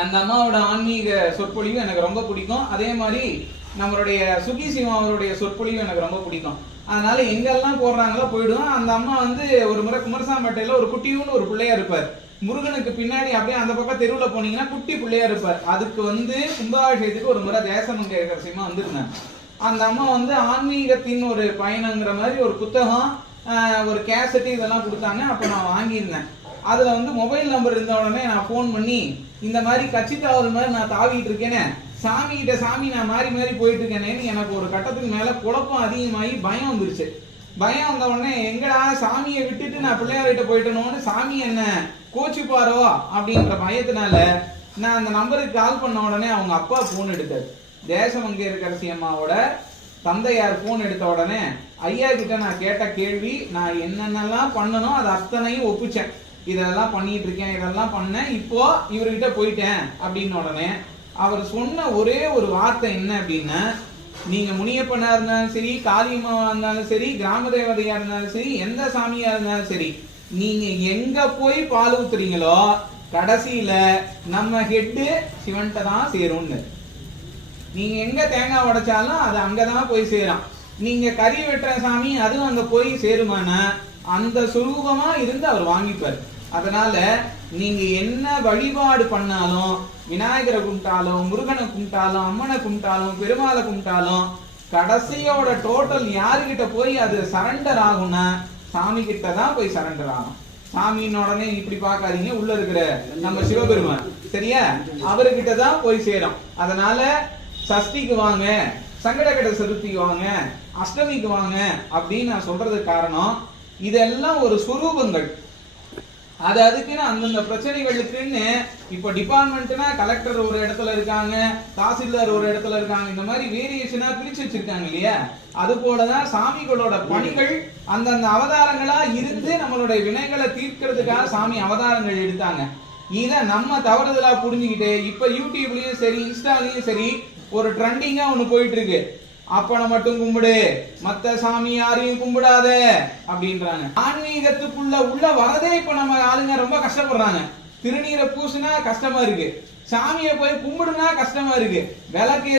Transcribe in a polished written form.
அந்த அம்மாவோட ஆன்மீக சொற்பொழிவு எனக்கு ரொம்ப பிடிக்கும். அதே மாதிரி நம்மளுடைய சுகி சிவம் அவருடைய சொற்பொழிவு எனக்கு ரொம்ப பிடிக்கும். அதனால எங்கெல்லாம் போடுறாங்களோ போயிடுவோம். அந்த அம்மா ஒரு முறை குமரசாம்பேட்டையில ஒரு குட்டியூன்னு ஒரு பிள்ளையா இருப்பார். முருகனுக்கு பின்னாடி அப்படியே அந்த பக்கம் தெருவில் போனீங்கன்னா குட்டி பிள்ளையா இருப்பார். அதுக்கு கும்பாபிஷேகத்துக்கு ஒரு முறை தேசமங்க ரகசியமா வந்திருந்தாங்க. அந்த அம்மா ஆன்மீகத்தின் ஒரு பயணங்கிற மாதிரி ஒரு புத்தகம், ஒரு கேசட்டு இதெல்லாம் கொடுத்தாங்க. அப்போ நான் வாங்கியிருந்தேன். அதுல மொபைல் நம்பர் இருந்த உடனே நான் போன் பண்ணி, இந்த மாதிரி கட்சி தாவல் மாதிரி நான் தாவிட்டு இருக்கேனே, சாமி கிட்ட சாமி நான் மாறி மாறி போயிட்டு இருக்கேனேன்னு எனக்கு ஒரு கட்டத்துக்கு மேல குழப்பம் அதிகமாகி பயம் வந்துருச்சு. பயம் வந்த உடனே எங்கடா சாமியை விட்டுட்டு நான் பிள்ளையார்கிட்ட போயிட்டேனோன்னு சாமி என்ன கோச்சுப்பாரோ அப்படின்ற பயத்தினால நான் அந்த நம்பருக்கு கால் பண்ண உடனே அவங்க அப்பா போன் எடுத்தாரு. தேசமங்கையரசி அம்மாவோட தந்தையார் போன் எடுத்த உடனே ஐயா கிட்ட நான் கேட்ட கேள்வி, நான் என்னென்னலாம் பண்ணணும் அது அத்தனையும் ஒப்புச்சேன். இதெல்லாம் பண்ணிட்டு இருக்கேன், இதெல்லாம் பண்ணேன், இப்போ இவர்கிட்ட போயிட்டேன் அப்படின்னு உடனே அவர் சொன்ன ஒரே ஒரு வார்த்தை என்ன அப்படின்னா, நீங்க முனியப்பனா இருந்தாலும் சரி, காளியம்மாவா இருந்தாலும் சரி, கிராம தேவதையா இருந்தாலும் சரி, எந்த சாமியா இருந்தாலும் சரி, நீங்க எங்க போய் பால் ஊத்துறீங்களோ கடைசியில நம்ம ஹெட்டு சிவன்கிட்ட தான் சேரும்னு. நீங்க எங்க தேங்காய் உடைச்சாலும் அது அங்கதான் போய் சேரும். நீங்க கறி வெட்டுற சாமி அதுவும் அங்க போய் சேருமானா அந்த சுரூபமா இருந்து அவர் வாங்கிப்பார். அதனால நீங்க என்ன வழிபாடு பண்ணாலும், விநாயகரை கும்பிட்டாலும், முருகனை கும்பிட்டாலும், அம்மனை கும்பிட்டாலும், பெருமாளை கும்பிட்டாலும், கடைசியோட டோட்டல் யாருகிட்ட போய் அது சரண்டர் ஆகும்னா சாமி கிட்ட தான் போய் சரண்டர் ஆகும். சாமியின் உடனே இப்படி பார்க்காதீங்க, உள்ள இருக்கிற நம்ம சிவபெருமான் சரியா, அவர்கிட்ட தான் போய் சேரும். அதனால சஷ்டிக்கு வாங்க, சங்கடகட சதுர்த்திக்கு வாங்க, அஷ்டமிக்கு வாங்க அப்படின்னு நான் சொல்றதுக்கு காரணம், இதெல்லாம் ஒரு சுரூபங்கள். அதுக்குன்னு அந்தந்த பிரச்சனைகளுக்குன்னு இப்ப டிபார்ட்மெண்ட்னா கலெக்டர் ஒரு இடத்துல இருக்காங்க, தாசில்தார் ஒரு இடத்துல இருக்காங்க, இந்த மாதிரி வேரியேஷனா பிரிச்சு வச்சிருக்காங்க இல்லையா. அது போலதான் சாமிகளோட பணிகள் அந்தந்த அவதாரங்களா இருந்து நம்மளுடைய வினைகளை தீர்க்கிறதுக்காக சாமி அவதாரங்கள் எடுத்தாங்க. இத நம்ம தவறுதலா புரிஞ்சுக்கிட்டு இப்ப யூடியூப்லயும் சரி, இன்ஸ்டாலயும் சரி ஒரு ட்ரெண்டிங்கா ஒண்ணு போயிட்டு இருக்கு. அப்பனை மட்டும் கும்பிடு, மத்த சாமி யாரையும் கும்பிடாத அப்படின்றாங்க. ஆன்மீகத்துக்குள்ள உள்ள வரதே இப்ப நம்ம ஆளுங்க ரொம்ப கஷ்டப்படுறாங்க. திருநீரை பூசினா கஷ்டமா இருக்கு, சாமியை போய் கும்பிடுனா கஷ்டமா இருக்கு, விளக்கு